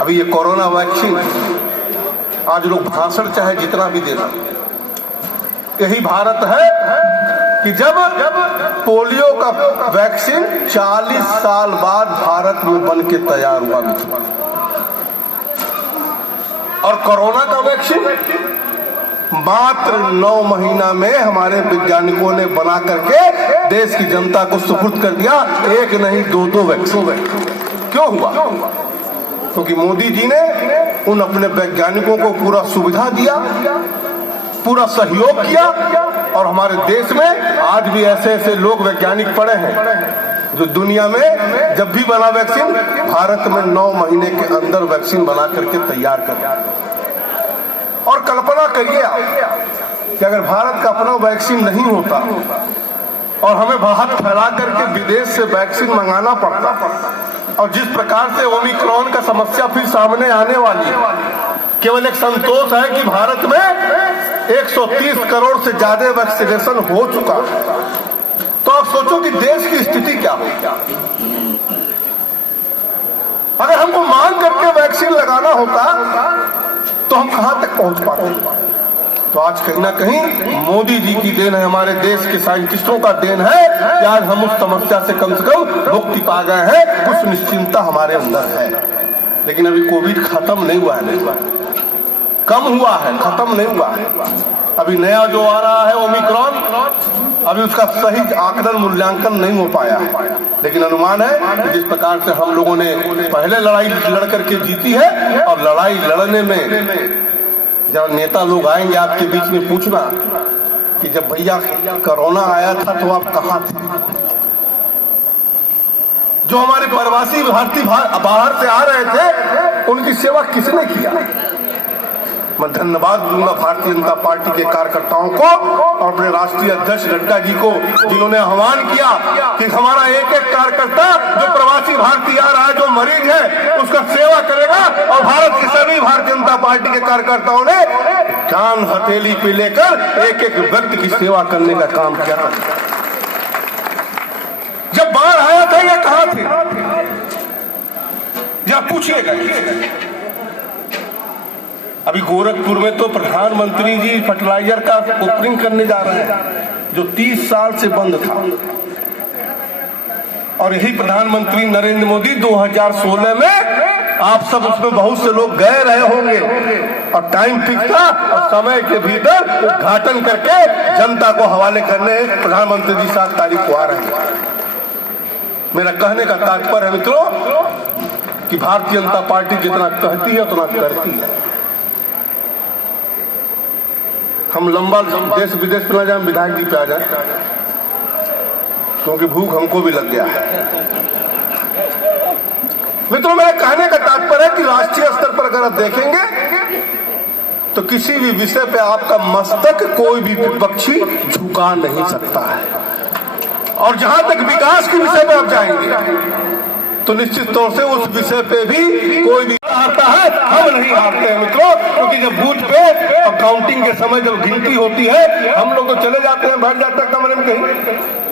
अभी ये corona vaccine, आज लोग भाषण चाहे जितना भी देना, यही भारत है कि जब पोलियो का वैक्सीन 40 साल बाद भारत में बन के तैयार हुआ, और कोरोना का वैक्सीन मात्र 9 महीना में हमारे वैज्ञानिकों ने बना करके देश की जनता को सुपुर्द कर दिया। एक नहीं 2-2 वैक्सीन। क्यों हुआ? क्योंकि मोदी जी ने उन अपने वैज्ञानिकों को पूरा सुविधा दिया, पूरा सहयोग किया, और हमारे देश में आज भी ऐसे ऐसे लोग वैज्ञानिक पड़े हैं जो दुनिया में जब भी बना वैक्सीन, भारत में 9 महीने के अंदर वैक्सीन बना करके तैयार कर। और कल्पना करिए आप कि अगर भारत का अपना वैक्सीन नहीं होता और हमें बाहर फैला करके विदेश से वैक्सीन मंगाना पड़ता, और जिस प्रकार से ओमिक्रॉन का समस्या फिर सामने आने वाली है, केवल एक संतोष है कि भारत में 130 करोड़ से ज्यादा वैक्सीनेशन हो चुका है। तो आप सोचो कि देश की स्थिति क्या होगी अगर हमको मांग करके वैक्सीन लगाना होता, तो हम कहां तक पहुंच पाते। तो आज कहीं ना कहीं मोदी जी की देन है, हमारे देश के साइंटिस्टों का देन है कि आज हम उस समस्या से कम मुक्ति पा गए हैं, कुछ निश्चिंतता हमारे अंदर है। लेकिन अभी कोविड खत्म नहीं हुआ है, कम हुआ है, खत्म नहीं हुआ है। अभी नया जो आ रहा है ओमिक्रॉन, अभी उसका सही आकलन मूल्यांकन नहीं हो पाया है। लेकिन अनुमान है कि जिस प्रकार से हम लोगों ने पहले लड़ाई लड़ करके जीती है, और लड़ाई लड़ने में जब नेता लोग आएंगे आपके बीच में पूछना कि जब भैया कोरोना आया था तो आप कहाँ थे। जो हमारे प्रवासी भारतीय बाहर से आ रहे थे, उनकी सेवा किसने किया। मैं धन्यवाद दूंगा भारतीय जनता पार्टी के कार्यकर्ताओं को और अपने राष्ट्रीय अध्यक्ष नड्डा जी को, जिन्होंने आह्वान किया कि हमारा एक एक कार्यकर्ता जो प्रवासी भारतीय आ रहा है, जो मरीज है, उसका सेवा करेगा। और भारत के सभी भारतीय जनता पार्टी के कार्यकर्ताओं ने जान हथेली पे लेकर एक एक व्यक्ति की सेवा करने का काम किया था। जब बाढ़ आया था ये कहाँ थे, या पूछिएगा। अभी गोरखपुर में तो प्रधानमंत्री जी फर्टिलाइजर का ओपनिंग करने जा रहे हैं, जो 30 साल से बंद था। और यही प्रधानमंत्री नरेंद्र मोदी 2016 में, आप सब उसमें बहुत से लोग गए रहे होंगे, और टाइम फिक्स था और समय के भीतर उद्घाटन करके जनता को हवाले करने प्रधानमंत्री जी 7 तारीख को आ रहे हैं। मेरा कहने का तात्पर्य है मित्रों कि भारतीय जनता पार्टी जितना कहती है उतना करती है। हम लंबा देश विदेश में ना जाए, विधायक जी पे आ जाए, क्योंकि भूख हमको भी लग गया है। मित्रों, मेरे कहने का तात्पर्य है कि राष्ट्रीय स्तर पर अगर आप देखेंगे तो किसी भी विषय पे आपका मस्तक कोई भी विपक्षी झुका नहीं सकता है। और जहां तक विकास के विषय पे आप जाएंगे तो निश्चित तौर से उस विषय पे भी कोई भी हारता है, हम नहीं हारते हैं मित्रों। क्योंकि जब बूथ पे काउंटिंग के समय जब गिनती होती है, हम लोग तो चले जाते हैं, बैठ जाते हैं कमरे में कहीं,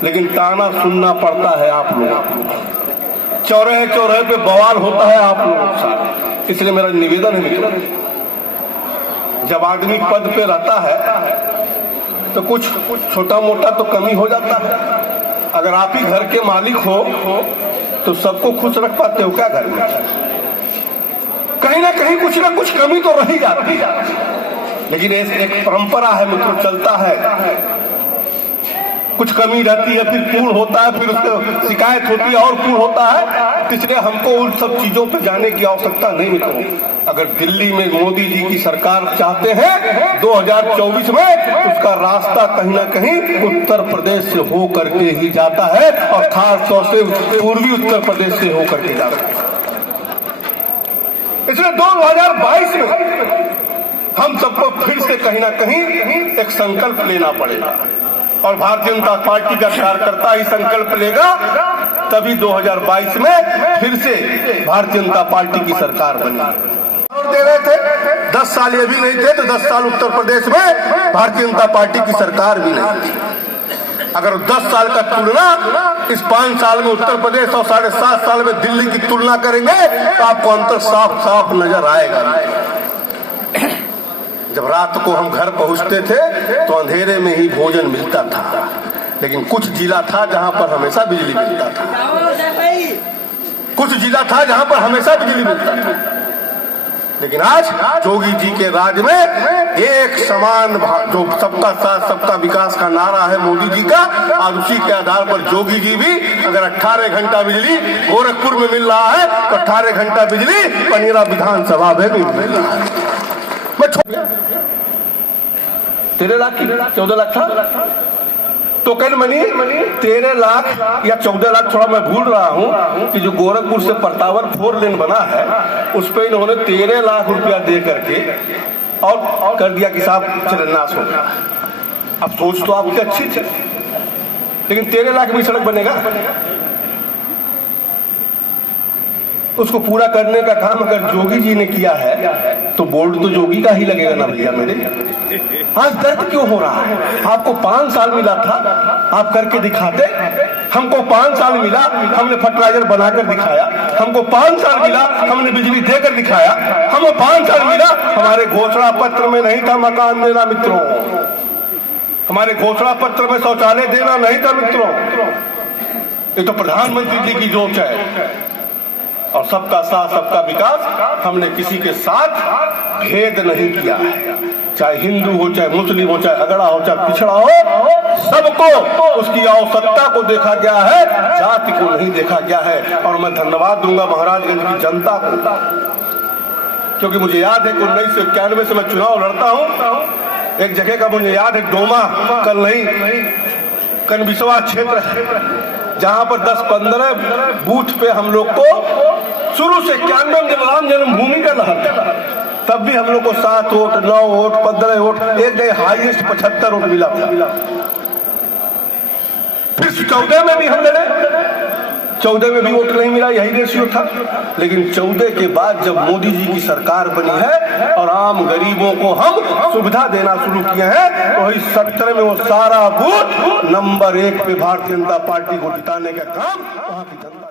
लेकिन ताना सुनना पड़ता है आप लोग। चौराहे चौराहे पे बवाल होता है आप लोगों के साथ। इसलिए मेरा निवेदन है मित्रों, जब आदमी पद पे रहता है तो कुछ छोटा मोटा तो कमी हो जाता है। अगर आप ही घर के मालिक हो तो सबको खुश रख पाते हो क्या? घर में कहीं ना कहीं कुछ ना कुछ कमी तो रही जाती है। लेकिन एक परंपरा है मित्रों, चलता है, कुछ कमी रहती है, फिर पूर्ण होता है, फिर उससे शिकायत होती है और पूर्ण होता है। इसलिए हमको उन सब चीजों पर जाने की आवश्यकता नहीं मित्रों। अगर दिल्ली में मोदी जी की सरकार चाहते हैं 2024 में, उसका रास्ता कहीं ना कहीं उत्तर प्रदेश से हो करके ही जाता है, और खास तौर से पूर्वी उत्तर प्रदेश से हो करके जाता है। इसलिए 2022 में हम सबको फिर से कहीं ना कहीं एक संकल्प लेना पड़ेगा, और भारतीय जनता पार्टी का कार्यकर्ता ही संकल्प लेगा, तभी 2022 में फिर से भारतीय जनता पार्टी की सरकार बनेगी। और दे रहे थे 10 साल ये भी नहीं थे, तो 10 साल उत्तर प्रदेश में भारतीय जनता पार्टी की सरकार भी नहीं थी। अगर 10 साल का तुलना इस 5 साल में उत्तर प्रदेश और 7.5 साल में दिल्ली की तुलना करेंगे तो आपको अंतर साफ साफ नजर आएगा। जब रात को हम घर पहुंचते थे तो अंधेरे में ही भोजन मिलता था, लेकिन कुछ जिला था जहां पर हमेशा बिजली मिलता था, कुछ जिला था जहां पर हमेशा बिजली मिलता था। लेकिन आज जोगी जी के राज में एक समान जो सबका साथ सबका विकास का नारा है मोदी जी का, आज उसी के आधार पर जोगी जी भी अगर 18 घंटा बिजली गोरखपुर में मिल रहा है तो 18 घंटा बिजली पनीरा विधानसभा में भी मिल रहा है। मैं 13 लाख की 14 लाख था तो कल मनी 13 लाख या 14 लाख, थोड़ा मैं भूल रहा हूं कि जो गोरखपुर से परतावर 4 लेन बना है उस पर इन्होंने 13 लाख रुपया दे करके और कर दिया कि साहब शिलान्यास हो गया। अब सोच तो आपकी अच्छी थी, लेकिन 13 लाख में सड़क बनेगा? उसको पूरा करने का काम अगर जोगी जी ने किया है तो बोर्ड तो जोगी का ही लगेगा ना भैया मेरे। आज दर्द क्यों हो रहा है? आपको 5 साल मिला था, आप करके दिखाते। हमको 5 साल मिला, हमने फर्टिलाइजर बनाकर दिखाया। हमको 5 साल मिला, हमने बिजली देकर दिखाया। हमें 5 साल मिला, हमारे घोषणा पत्र में नहीं था मकान देना मित्रों, हमारे घोषणा पत्र में शौचालय देना नहीं था मित्रों। ये तो प्रधानमंत्री जी की जोश है। और सबका साथ सबका विकास, हमने किसी के साथ भेद नहीं किया है, चाहे हिंदू हो, चाहे मुस्लिम हो, चाहे अगड़ा हो, चाहे पिछड़ा हो, सबको उसकी आवश्यकता को देखा गया है, जाति को नहीं देखा गया है। और मैं धन्यवाद दूंगा महाराजगंज की जनता को, क्योंकि मुझे याद है कि 1991 से मैं चुनाव लड़ता हूं। एक जगह का मुझे याद है, डोमा कल नहीं कनबिसवा क्षेत्र है, जहां पर 10-15 बूथ पे हम लोग को शुरू से 91 जब राम जन्मभूमि का लहर था, तब भी हम लोग को 7 वोट, 9 वोट, 15 वोट, एक गए हाईएस्ट 75 वोट मिला था। फिर 14 में भी हम लड़े, 14 में भी वोट नहीं मिला, यही रेशियो था। लेकिन 14 के बाद जब मोदी जी की सरकार बनी है और आम गरीबों को हम सुविधा देना शुरू किए हैं, तो वही 17 में वो सारा बूथ नंबर 1 पे भारतीय जनता पार्टी को जिताने का काम वहां की जनता